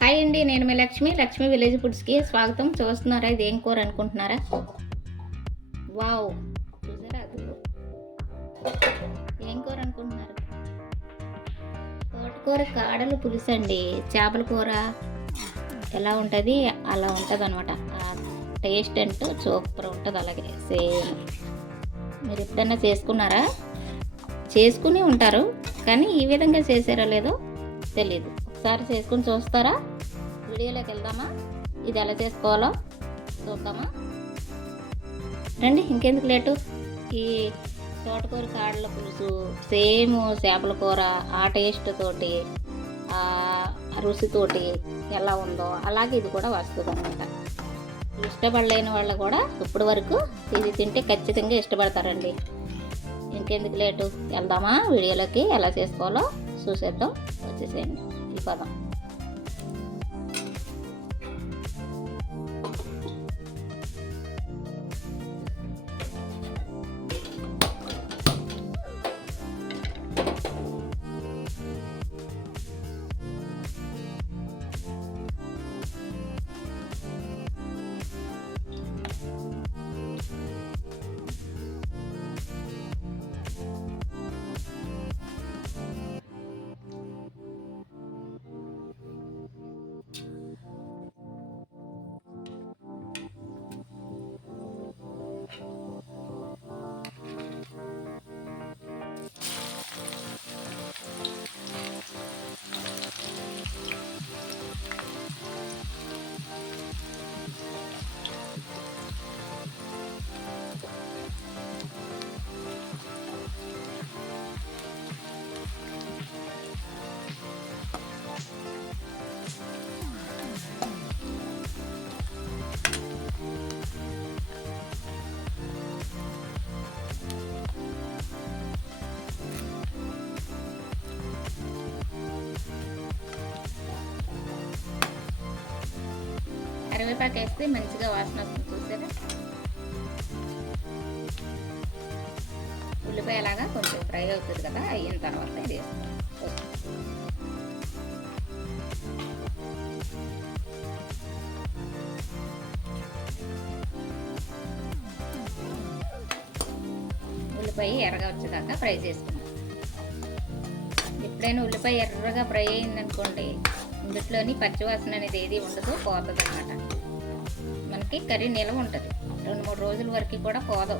Hi అండి, నేను మీ Lakshmi village ఫుడ్స్కి స్వాగతం. చూస్తున్నారా? ఇది ఏం కూర అనుకుంటున్నారా? వావ్, చూసారా? అది ఏం కూర అనుకుంటున్నారు? తోటకూర కాడలు పులుసు అండి. చేపల కూర ఎలా ఉంటుంది అలా ఉంటుంది అనమాట. టేస్ట్ అంటూ సూపర్ ఉంటుంది. అలాగే సేమ్ మీరు ఎప్పుడన్నా చేసుకున్నారా? చేసుకుని ఉంటారు, కానీ ఈ విధంగా చేసారో లేదో తెలీదు. ఒకసారి చేసుకుని చూస్తారా? వీడియోలోకి వెళ్దామా? ఇది ఎలా చేసుకోవాలో చూద్దామా? రండి, ఇంకెందుకు లేటు. ఈ తోటకూర కాడల పులుసు సేమ్ చేపల కూర ఆ టేస్ట్ తోటి ఆ రుచితోటి ఎలా ఉందో అలాగే ఇది కూడా వస్తుంది అనమాట. ఇష్టపడలేని వాళ్ళు కూడా ఇప్పటి వరకు ఇది తింటే ఖచ్చితంగా ఇష్టపడతారండి. ఇంకెందుకు లేటు, వెళ్దామా వీడియోలోకి? ఎలా చేసుకోవాలో చూసేద్దాం. వచ్చేసేయండి, ఈ పదం. కరివేపాకు వేస్తే మంచిగా వాసన వస్తుంది. చూసారా? ఉల్లిపాయలాగా కొంచెం ఫ్రై అవుతుంది కదా, అయిన తర్వాత ఇది వేస్తాం. ఉల్లిపాయ ఎర్రగా వచ్చేదాకా ఫ్రై చేసుకుందాం. ఎప్పుడైనా ఉల్లిపాయ ఎర్రగా ఫ్రై అయిందనుకోండి, ఇందులోని పచ్చివాసన అనేది ఏది ఉండదు, పోతుంది అన్నమాట. మనకి కర్రీ నిల్వ ఉంటుంది, 2-3 రోజుల వరకు కూడా పోదు.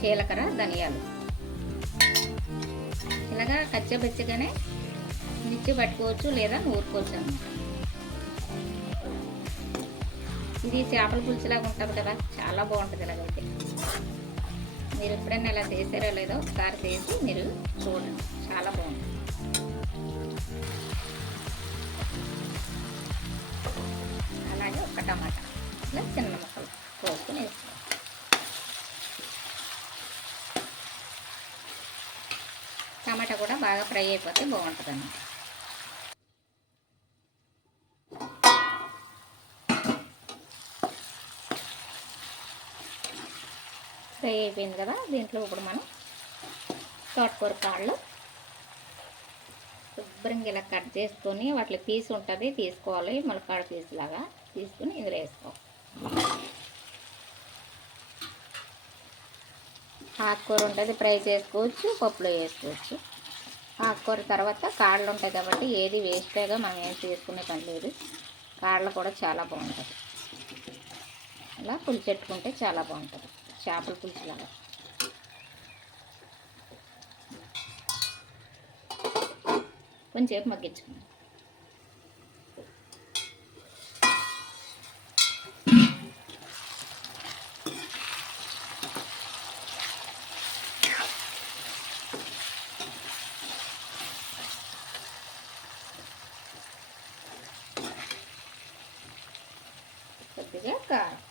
జీలకర్ర, ధనియాలు ఇలాగా కచ్చబెచ్చగానే మిర్చి పట్టుకోవచ్చు లేదా నూరుకోవచ్చు అన్నమాట. ఇది చేపల పులుసులాగా ఉంటుంది కదా, చాలా బాగుంటుంది. ఇలాగైతే మీరు ఎప్పుడైనా ఇలా చేసారో లేదో ఒకసారి చేసి మీరు చూడండి, చాలా బాగుంటుంది. అలాగే ఒక టమాటా ఇలా చిన్న ముక్కలు కోసుకుని వేసుకోండి. టమాటా కూడా బాగా ఫ్రై అయిపోతే బాగుంటుంది అన్నమాట. ఫ్రై అయిపోయింది కదా, దీంట్లో ఇప్పుడు మనం తోటకూర కాళ్ళు శుభ్రంగా ఇలా కట్ చేసుకొని వాటి పీస్ ఉంటుంది తీసుకోవాలి, ములక్కాడ పీస్ లాగా తీసుకుని ఇందులో వేసుకోవాలి. ఆకుకూర ఉంటుంది, ఫ్రై చేసుకోవచ్చు, పప్పులో వేసుకోవచ్చు. ఆకుకూర తర్వాత కాళ్ళు ఉంటాయి కాబట్టి ఏది వేస్ట్గా మనం ఏం చేసుకునే పని లేదు. కాళ్ళు కూడా చాలా బాగుంటుంది. అలా పులిచెట్టుకుంటే చాలా బాగుంటుంది, చేపల పులుసులాగా. కొంచెంసేపు మగ్గించుకుందాం. కొద్దిగా కారం,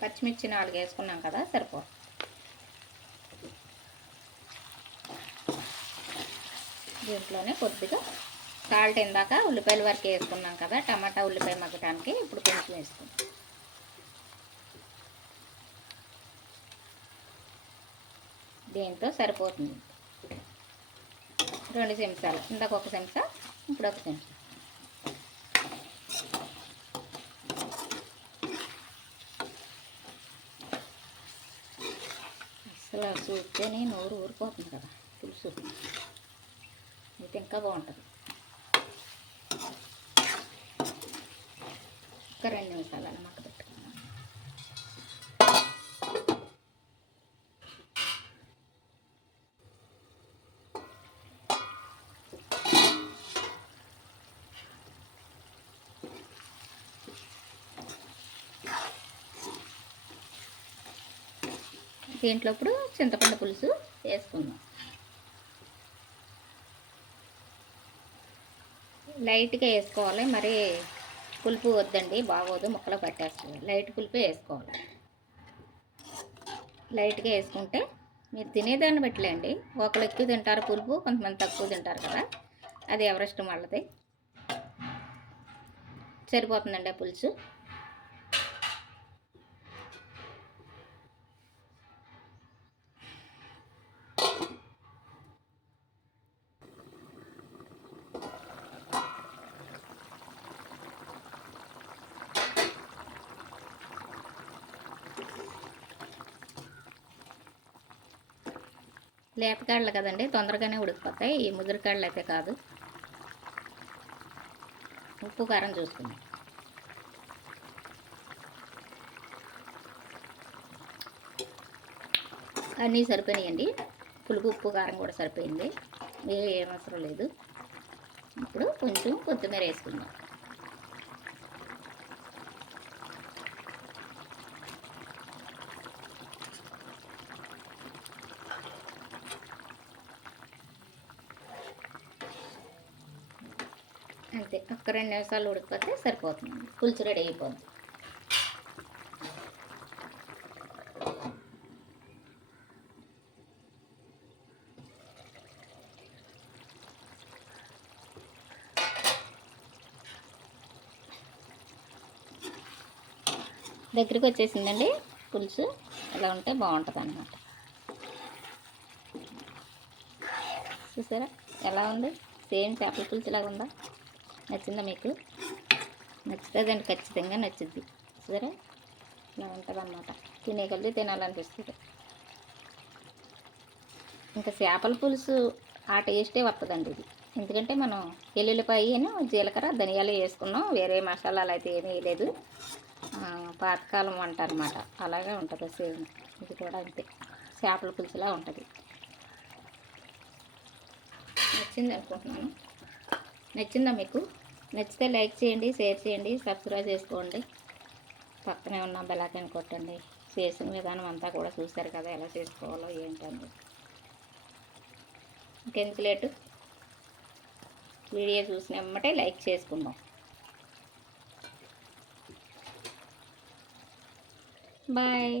పచ్చిమిర్చి 4 వేసుకున్నాం కదా, సరిపో. దీంట్లోనే కొద్దిగా సాల్ట్ ఇందాక ఉల్లిపాయల వరకు వేసుకున్నాం కదా, టమాటా ఉల్లిపాయ మగ్గటానికి ఇప్పుడు కొంచెం వేసుకుందాం. దీంతో సరిపోతుంది. 2 చెంచాలు, ఇందాక 1 చెంచా, ఇప్పుడు 1 చెంచా. అసలు చూస్తేనే నోరు ఊరిపోతుంది కదా పులుసు, అయితే ఇంకా బాగుంటుంది. ఒక 2 నిమిషాలు అలా మగ్గ పెట్టుకున్నాం. దీంట్లో ఇప్పుడు చింతపండు పులుసు వేసుకుందాం. లైట్గా వేసుకోవాలి, మరి పులుపు వద్దండి, బాగోదు, ముక్కలు పట్టేస్తుంది. లైట్ పులుపు వేసుకోవాలి. లైట్గా వేసుకుంటే మీరు తినేదాన్ని బట్టిలేండి. ఒకరు ఎక్కువ తింటారు పులుపు, కొంతమంది తక్కువ తింటారు కదా, అది ఎవరిష్టం వాళ్ళది. సరిపోతుందండి ఆ పులుసు. లేతకాడలు కదండి, తొందరగానే ఉడికిపోతాయి. ఈ ముదురుకాడలు అయితే కాదు. ఉప్పు కారం చూసుకుందాం. అన్నీ సరిపోయినాయండి. పులుపు, ఉప్పు, కారం కూడా సరిపోయింది. ఏం అవసరం లేదు. ఇప్పుడు కొంచెం కొత్తిమీర వేసుకుందాం. అంతే, ఒక్క 2 నిమిషాలు ఉడికిపోతే సరిపోతుంది. పులుసు రెడీ అయిపోతుంది. దగ్గరికి వచ్చేసిందండి పులుసు. ఇలా ఉంటే బాగుంటుంది అన్నమాట. చూసారా ఎలా ఉంది? సేమ్ చేపల పులుసు లాగా ఉందా? నచ్చిందా మీకు? నచ్చుతుందండి, ఖచ్చితంగా నచ్చుద్ది. సరే, ఇలా ఉంటుంది అన్నమాట. తినే కొద్దీ తినాలనిపిస్తుంది. ఇంకా చేపల పులుసు ఆ టేస్టే వస్తుందండి ఇది. ఎందుకంటే మనం ఎల్లుల్లిపాయను, జీలకర్ర, ధనియాలు వేసుకున్నాం. వేరే మసాలాలు అయితే ఏమీ వేయలేదు. పాతకాలం వంట అనమాట, అలాగే ఉంటుంది సేమ్. ఇది కూడా అంతే, చేపల పులుసులా ఉంటుంది. నచ్చింది అనుకుంటున్నాను. నచ్చిందా మీకు? నచ్చితే లైక్ చేయండి, షేర్ చేయండి, సబ్స్క్రైబ్ చేసుకోండి. పక్కనే ఉన్న బెల్ ఐకాన్ కొట్టండి. చేసిన విధానం అంతా కూడా చూశారు కదా, ఎలా చేసుకోవాలో ఏంటండి. ఇంకెంత లేటు, వీడియో చూసిన వెంబటే లైక్ చేసుకుందాం. బాయ్.